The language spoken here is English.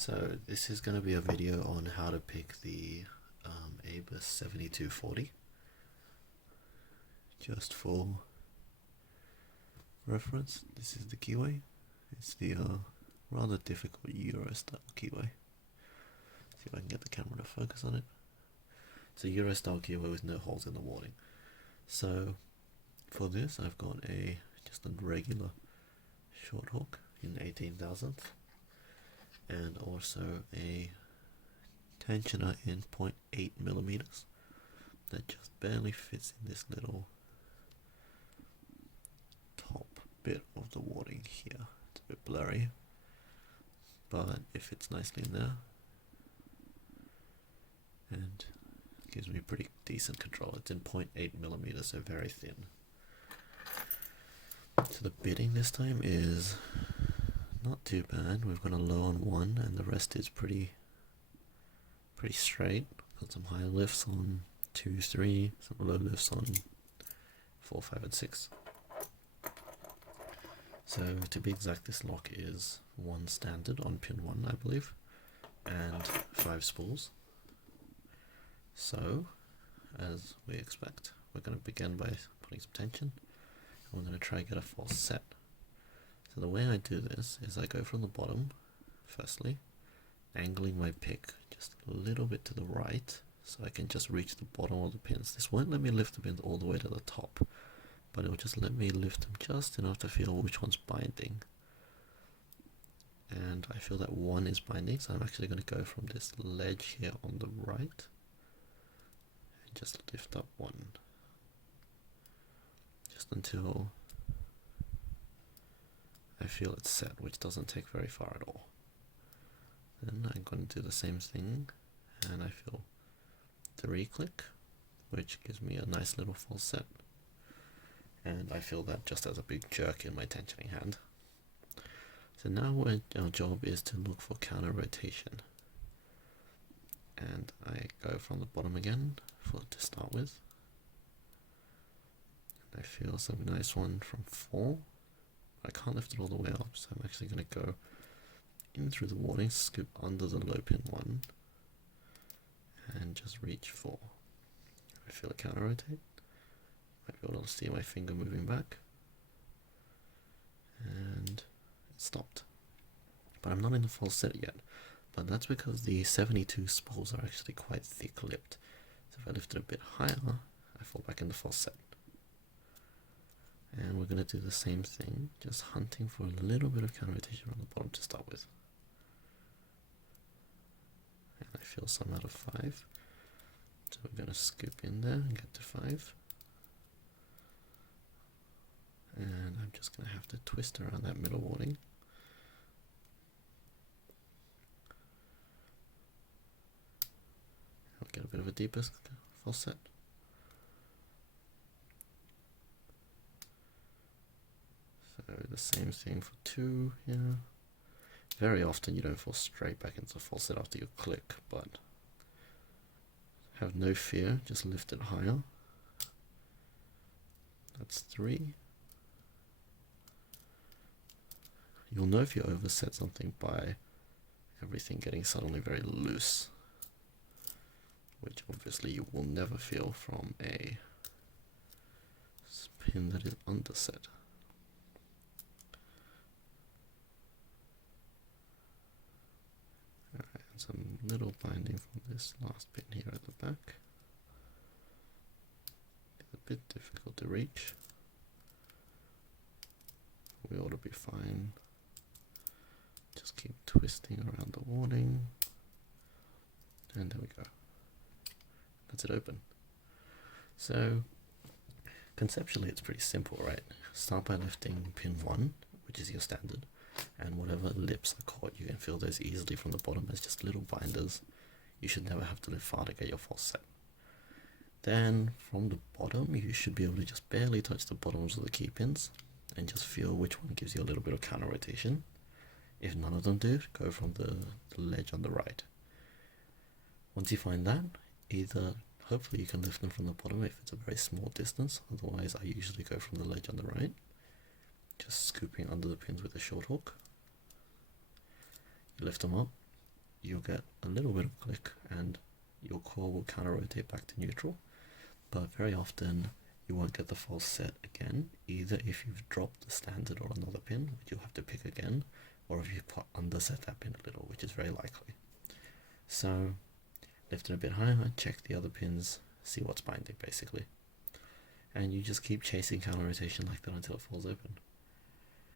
So this is going to be a video on how to pick the ABUS 7240. Just for reference, this is the keyway. It's the rather difficult Euro-style keyway. See if I can get the camera to focus on it. It's a Euro-style keyway with no holes in the wording. So for this, I've got just a regular short hook in 18,000th, and also a tensioner in 0.8 millimeters that just barely fits in this little top bit of the wording here. It's a bit blurry, but it fits nicely in there and gives me pretty decent control. It's in 0.8 millimeters, so very thin. So the bitting this time is not too bad. We've got a low on 1 and the rest is pretty straight. Got some high lifts on 2, 3, some low lifts on 4, 5 and 6. So to be exact, this lock is 1 standard on pin 1, I believe, and 5 spools. So as we expect, we're going to begin by putting some tension, and we're going to try and get a false set. So the way I do this is I go from the bottom, firstly, angling my pick just a little bit to the right, so I can just reach the bottom of the pins. This won't let me lift the pins all the way to the top, but it will just let me lift them just enough to feel which one's binding. And I feel that 1 is binding, so I'm actually going to go from this ledge here on the right, and just lift up 1. Just until I feel it's set, which doesn't take very far at all. Then I'm going to do the same thing, and I feel 3 click, which gives me a nice little full set. And I feel that just as a big jerk in my tensioning hand. So now our job is to look for counter rotation. And I go from the bottom again to start with. And I feel some nice one from 4. I can't lift it all the way up, so I'm actually going to go in through the wording, scoop under the low pin 1, and just reach 4. I feel it counter rotate. Might be able to see my finger moving back, and it stopped. But I'm not in the full set yet, but that's because the 72 spools are actually quite thick-lipped. So if I lift it a bit higher, I fall back in the full set. And we're going to do the same thing, just hunting for a little bit of counter rotation on the bottom to start with. And I feel some out of 5. So we're going to scoop in there and get to 5. And I'm just going to have to twist around that middle wording. I'll get a bit of a deeper full set. So the same thing for 2 here. Very often you don't fall straight back into full set after you click, but have no fear, just lift it higher. That's 3. You'll know if you overset something by everything getting suddenly very loose, which obviously you will never feel from a pin that is underset. Alright, some little binding from this last pin here at the back. It's a bit difficult to reach. We ought to be fine. Just keep twisting around the wording, and there we go. That's it open. So conceptually it's pretty simple, right? Start by lifting pin 1, which is your standard, and whatever lips are caught, you can feel those easily from the bottom as just little binders. You should never have to lift far to get your false set. Then from the bottom you should be able to just barely touch the bottoms of the key pins and just feel which one gives you a little bit of counter rotation. If none of them do, go from the ledge on the right. Once you find that, either hopefully you can lift them from the bottom if it's a very small distance, otherwise I usually go from the ledge on the right, just scooping under the pins with a short hook. You lift them up, you'll get a little bit of click and your core will counter rotate back to neutral, but very often you won't get the false set again, either if you've dropped the standard or another pin, which you'll have to pick again, or if you underset that pin a little, which is very likely. So lift it a bit higher, check the other pins, see what's binding basically. And you just keep chasing counter rotation like that until it falls open.